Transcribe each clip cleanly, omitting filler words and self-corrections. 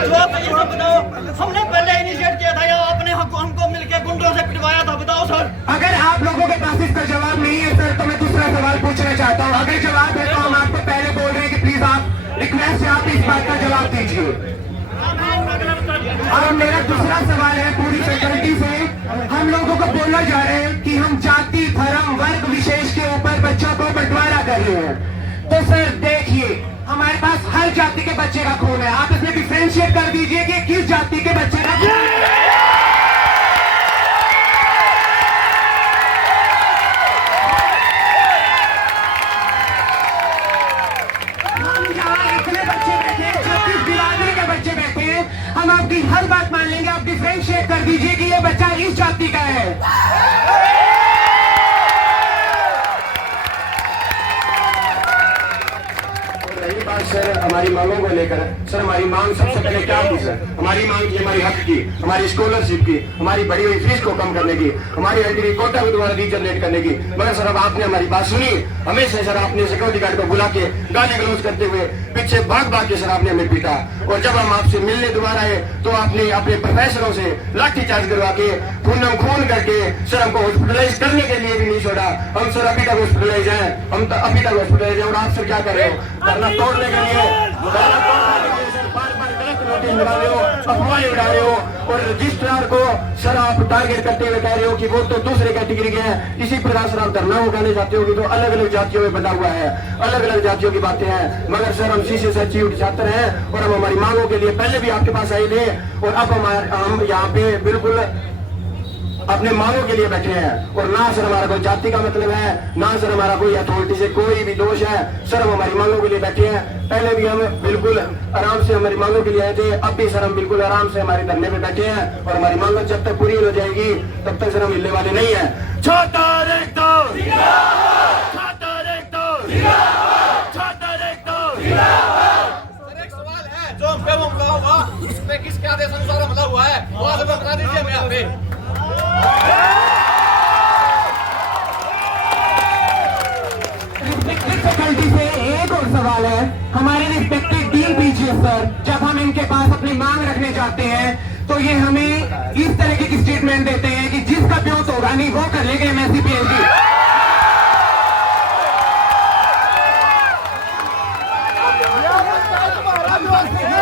जवाब ये सब बताओ, हमने पहले इनिशिएट किया था या आपने हमको मिलके गुंडों से पिटवाया था? बताओ सर। अगर आप लोगों के पास इसका जवाब नहीं है सर, तो मैं दूसरा सवाल पूछना चाहता हूँ। अगर जवाब है तो हम आपको पहले बोल रहे हैं कि प्लीज आप रिक्वेस्ट है, आप इस बात का जवाब दीजिए। और मेरा दूसरा सवाल है, पूरी फैकल्टी से हम लोगों को बोलना जा रहे हैं कि हम जाति, धर्म, वर्ग विशेष के ऊपर बच्चों को बंटवारा कर रहे हैं। तो सर देखिए, हमारे पास हर जाति के बच्चे का खून है, आप इसमें डिफरेंशिएट कर दीजिए कि किस जाति के बच्चे का खून है। हम आपकी हर बात मान लेंगे, आप डिफरेंशिएट कर दीजिए कि ये बच्चा इस जाति का है। रही बात सर हमारी मांगों को लेकर, सर हमारी मांग सबसे पहले क्या थी सर? हमारी मांग थी हमारी हक की, हमारी स्कॉलरशिप की, हमारी बढ़ी हुई फीस को कम करने की, हमारी एलटीडी कोटा को दोबारा रीजनरेट करने की। मगर सर अब आपने हमारी बात सुनी, हमेशा सर आपने सिक्योरिटी गार्ड को बुला के गाली गलौज करते हुए पीछे भाग के सर आपने हमें पीटा। और जब हम आपसे मिलने दोबारा आए तो आपने अपने प्रोफेसरों से लाठीचार्ज करवा के खून करके सर हमको हॉस्पिटलाइज करने के लिए भी नहीं छोड़ा। हम सर अभी तक हॉस्पिटलाइज हैं, हम तो अभी तक हॉस्पिटलाइज हैं। और आप सर क्या कर रहे हो? धरना तोड़ने के लिए सर बार गलत नोटिस लगा रहे हो, अफवाहें उड़ा रहे हो। और रजिस्ट्रार को सर आप टारगेट करते हुए कह रहे हो कि वो तो दूसरे कैटेगरी के हैं। इसी प्रकार सर आप धरना उठाने जाते हो कि तो अलग अलग जातियों में बना हुआ है, अलग अलग जातियों की बातें हैं। मगर सर हम शीशे से अचीव छात्र हैं और हम हमारी मांगों के लिए पहले भी आपके पास आए थे और अब हम यहाँ पे बिल्कुल अपने मांगों के लिए बैठे हैं। और ना सर हमारा कोई जाति का मतलब है, ना सर हमारा कोई अथॉरिटी से कोई भी दोष है। सर हम हमारी मांगों के लिए बैठे हैं। पहले भी हम बिल्कुल आराम से हमारी मांगों के लिए आए थे, अब भी सर हम बिल्कुल आराम से हमारे धरने पे बैठे हैं। और हमारी मांगों जब तक पूरी हो जाएगी तब तक सर हम हिलने वाले नहीं है। जो हम पे हमला होगा उसमें किसके आदेश अनुसार हमला हुआ है वो आप बता दीजिए हमें यहाँ पे। फैकल्टी से एक और सवाल है, हमारे रिस्पेक्टेड डीन पीछे सर, जब हम इनके पास अपनी मांग रखने जाते हैं तो ये हमें इस तरह की स्टेटमेंट देते हैं कि जिसका ब्योत होगा नहीं वो कर लेंगे एमएससी पीएचडी।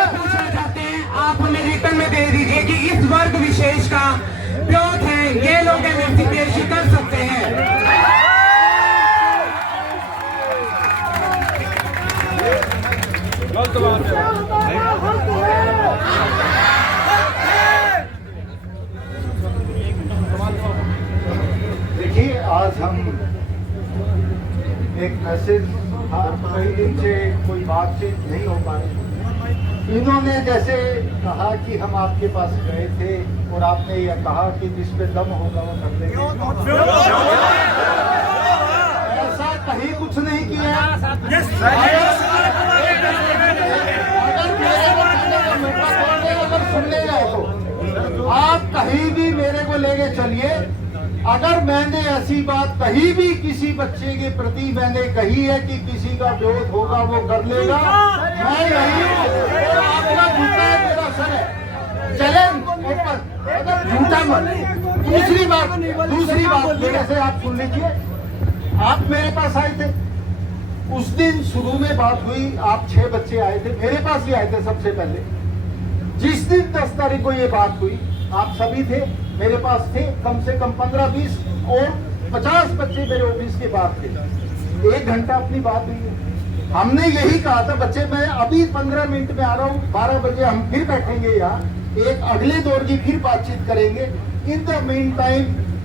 पूछना चाहते हैं, आप हमें रिटर्न में दे दीजिए कि इस वर्ग विशेष का ब्योत है, ये लोग एमएससी पीएचडी कर सकते हैं। देखिए आज हम एक मैसेज, कई दिन से कोई बातचीत नहीं हो पा रही। इन्होंने जैसे कहा कि हम आपके पास गए थे और आपने यह कहा कि जिस पे दम होगा वो कर लेंगे। ऐसा कहीं कुछ नहीं किया। अगर सुनने जाए तो आप कहीं भी मेरे को लेके चलिए। अगर मैंने ऐसी बात कहीं भी किसी बच्चे के प्रति मैंने कही है कि किसी का विरोध होगा वो कर लेगा, मैं यही हूँ। आपका झूठा है, मेरा सर है, चले ऊपर, झूठा मत। दूसरी बात मेरे से आप सुन लीजिए। आप मेरे पास आए थे उस दिन, शुरू में बात हुई, आप 6 बच्चे आए थे, मेरे पास भी आए थे सबसे पहले। जिस दिन 10 तारीख को ये बात हुई आप सभी थे, मेरे पास थे, कम से कम 15-20 और 50 बच्चे मेरे ऑफिस के बाहर थे। 1 घंटा अपनी बात हुई है। हमने यही कहा था बच्चे मैं अभी 15 मिनट में आ रहा हूँ, 12 बजे हम फिर बैठेंगे यहाँ, एक अगले दौर की फिर बातचीत करेंगे। इन द मीन टाइम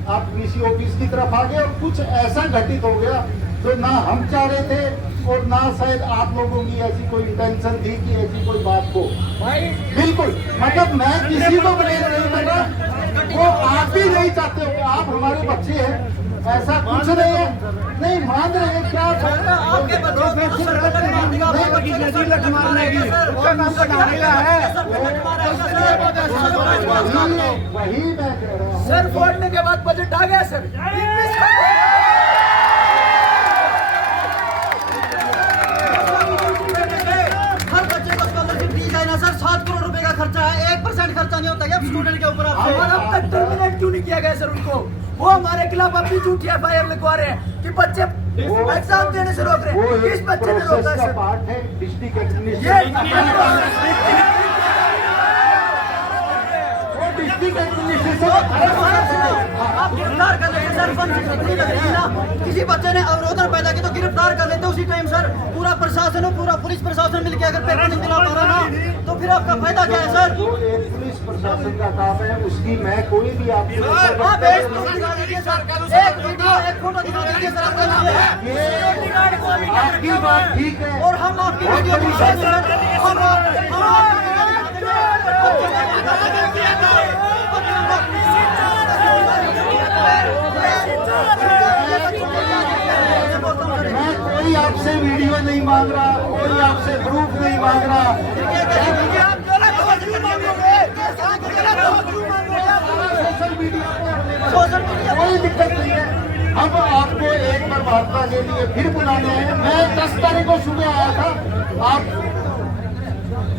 आप वीसी ऑफिस की तरफ आ गए और कुछ ऐसा घटित हो गया जो ना हम चाह रहे थे और ना शायद आप लोगों की ऐसी कोई इंटेंशन थी कि ऐसी कोई बात हो। बिल्कुल, मतलब मैं किसी को ब्लेम नहीं कर रहा, वो आप ही नहीं चाहते हो, आप हमारे बच्चे हैं, ऐसा कुछ नहीं है। नहीं मान रहे हैं क्या आपके बच्चों वही मैं कह रहा हूँ। सर फोड़ने के बाद बजट आ गया सर। हर बच्चे को स्कॉलरशिप दी जाए ना सर, 7 करोड़ रुपए का खर्चा बताइए आप स्टूडेंट के ऊपर आपसे। और अब तक टर्मिनेट क्यों नहीं किया गया सर उनको? वो हमारे खिलाफ अपनी झूठी एफआईआर लिखवा रहे हैं कि बच्चे एग्जाम देने से रोक रहे वो हैं। एक किस बच्चे ने रोका प्रोसेस है का सर? पार्ट है डिस्ट्रिक्ट एडमिनिस्ट्रेशन। आप गिरफ्तार कर लेते सर, फन नहीं लग रही ना। किसी बच्चे ने अवरोधन पैदा किया तो गिरफ्तार कर लेते उसी टाइम सर। पूरा प्रशासन और पूरा पुलिस प्रशासन मिलकर अगर पेपर नहीं दिला पा रहा ना तो फिर आपका फायदा क्या है सर? जो एक पुलिस प्रशासन का काम है उसकी मैं कोई भी आपको आप एक फोटो दिखा दीजिए सर, एक वीडियो एक फोटो दिखा दीजिए सर आपका नाम है। ये आपकी बात ठीक है और हम आपकी वीडियो भी दिखा देंगे सर। हम आपकी मैं कोई आपसे वीडियो नहीं मांग रहा, कोई आपसे प्रूफ नहीं मांग रहा। सोशल मीडिया कोई दिक्कत नहीं है। अब आपको एक बार वार्ता के लिए फिर बुलाने हैं। मैं 10 तारीख को सुबह आया था, आप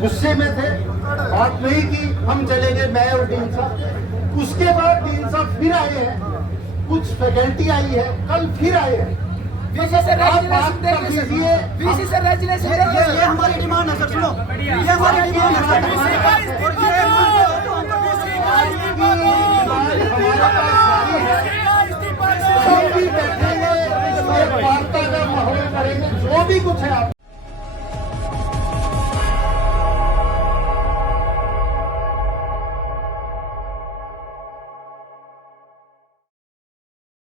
गुस्से में थे, बात नहीं की, हम चले गए मैं और डीन साहब। उसके बाद डीन साहब फिर आए हैं, कुछ फैकल्टी आई है, कल फिर आए हैं। वीसी से आप बात रेजिग्नेशन कर देंगे दीजिए। सर। वीसी से रेजिग्नेशन ये देंगे। हमारी डिमांड है सर, सुनो ये हमारी डिमांड है सर। और ये हमारे पास सारी है, सब भी बैठेंगे, एक वार्ता का माहौल करेंगे, जो भी कुछ है आप